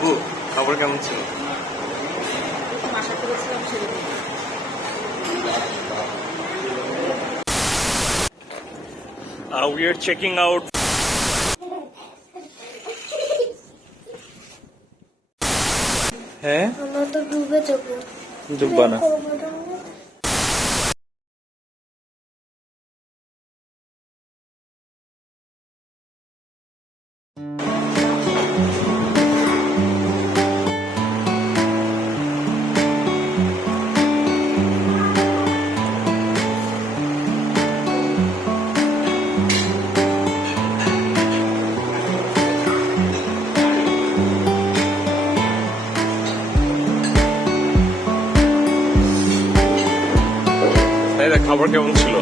আব্বু খাবার কেমন ছিল? We are checking out. হ্যাঁ আমরা তো ডুবে যাবো। ডুববা না। খাবার কেমন ছিল?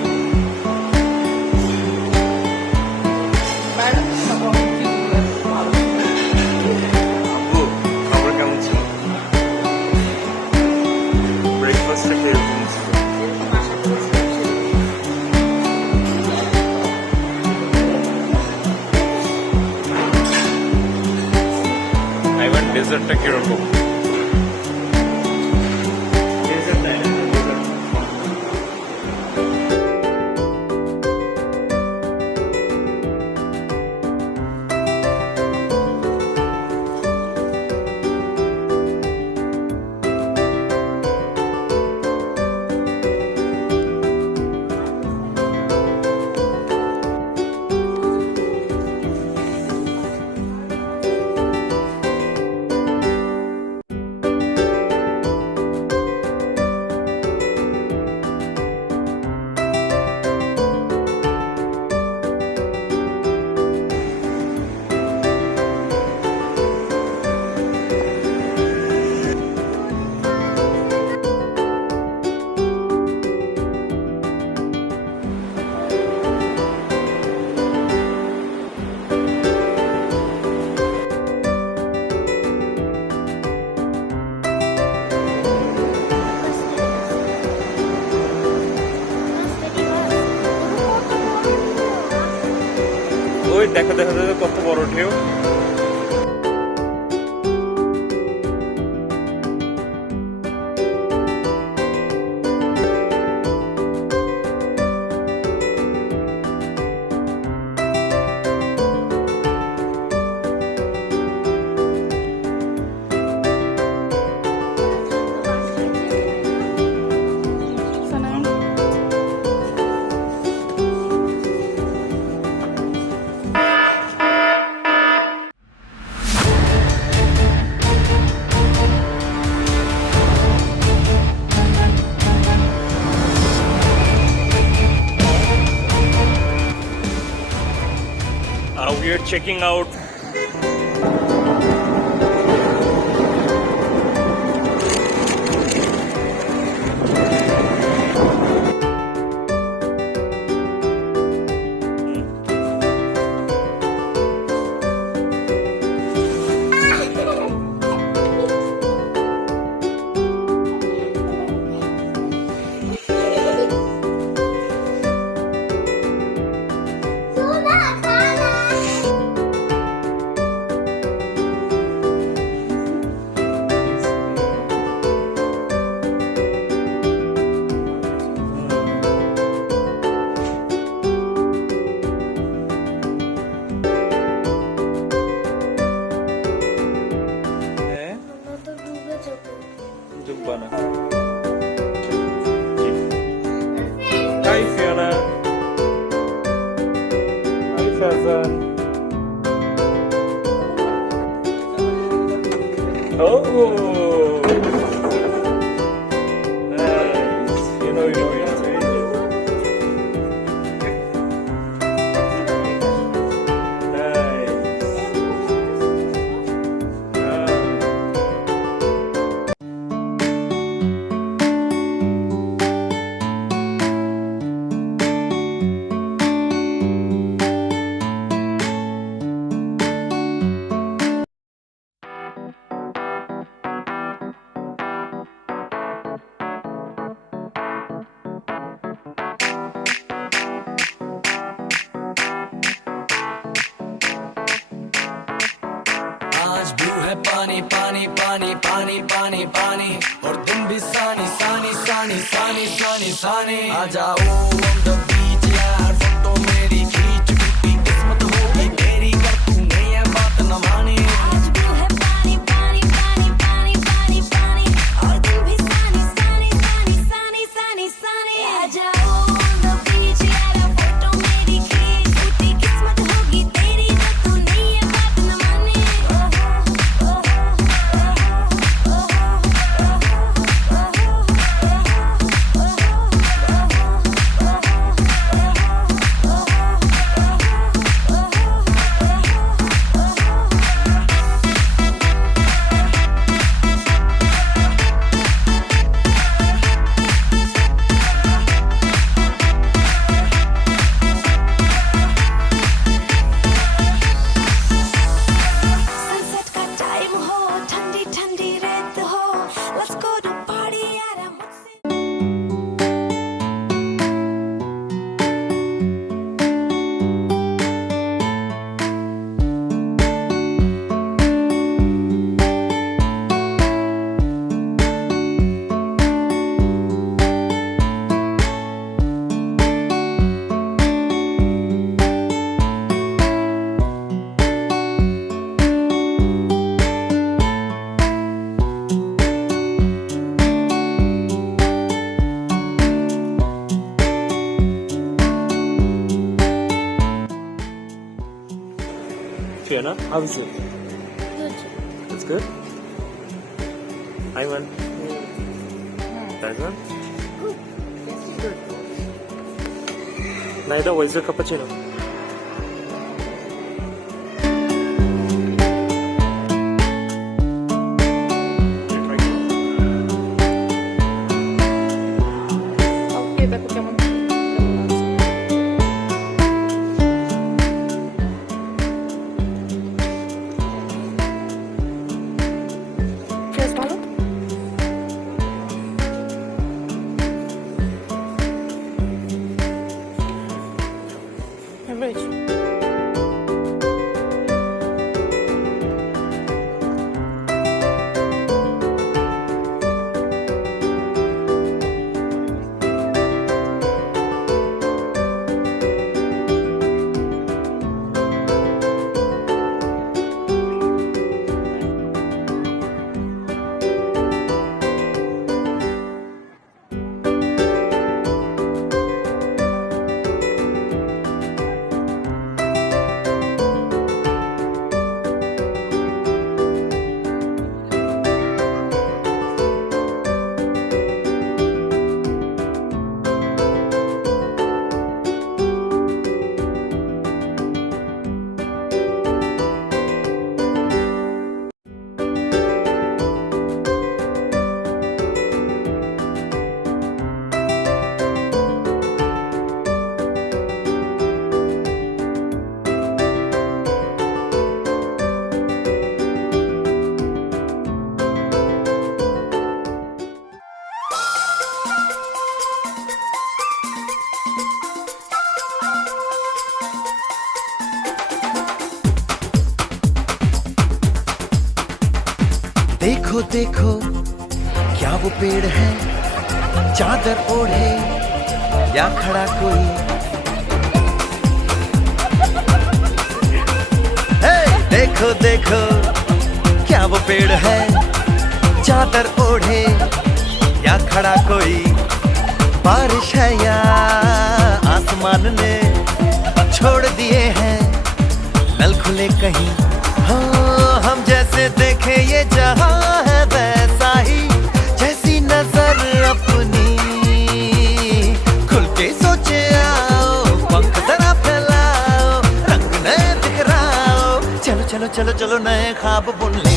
আব্বু খাবার কেমন ছিল? ব্রেকফাস্টটা কিরকম ছিল? আইভান ডেজার্টটা কিরকম? ওই দেখা দেখা দেখা কত বড় ঢেউ। We are checking out. Hi Fiona. Hi Fazan. Oh, nice. You know it's raining. मैं पानी पानी पानी पानी पानी पानी और तुम भी सानी सानी सानी सानी सानी सानी आ जाओ on the beach यार फोटो मेरी खींच टूटी किस्मत होगी तेरी कर तूने ये बात न मानी आज भी है पानी पानी पानी पानी पानी पानी और तुम भी सानी सानी सानी सानी सानी सानी आ जाओ on the beach यार फोटो मेरी खींच टूटी किस्मत होगी तेरी कर तूने ये बात न मानी सनसेट का टाइम हो ठंडी ठंडी रात हो लेट्स गो टू पार्टी यार मुझसे Fiona, how is it? It's good. I want. That one. Naida, what is the cappuccino? ওকে দেখো কেমন কেমন আছে টেস্ট ভালো বেশ देखो देखो क्या वो पेड़ है चादर ओढ़े या खड़ा कोई हे देखो देखो क्या वो पेड़ है चादर ओढ़े या खड़ा कोई बारिश है या आसमान ने छोड़ दिए हैं नल खुले कहीं हाँ हम जैसे देखे ये जहां है वैसा ही जैसी नजर अपनी खुल के सोचे आओ पंख जरा फैलाओ रंग नए बिखराओ चलो चलो चलो चलो नए ख्वाब बुन ले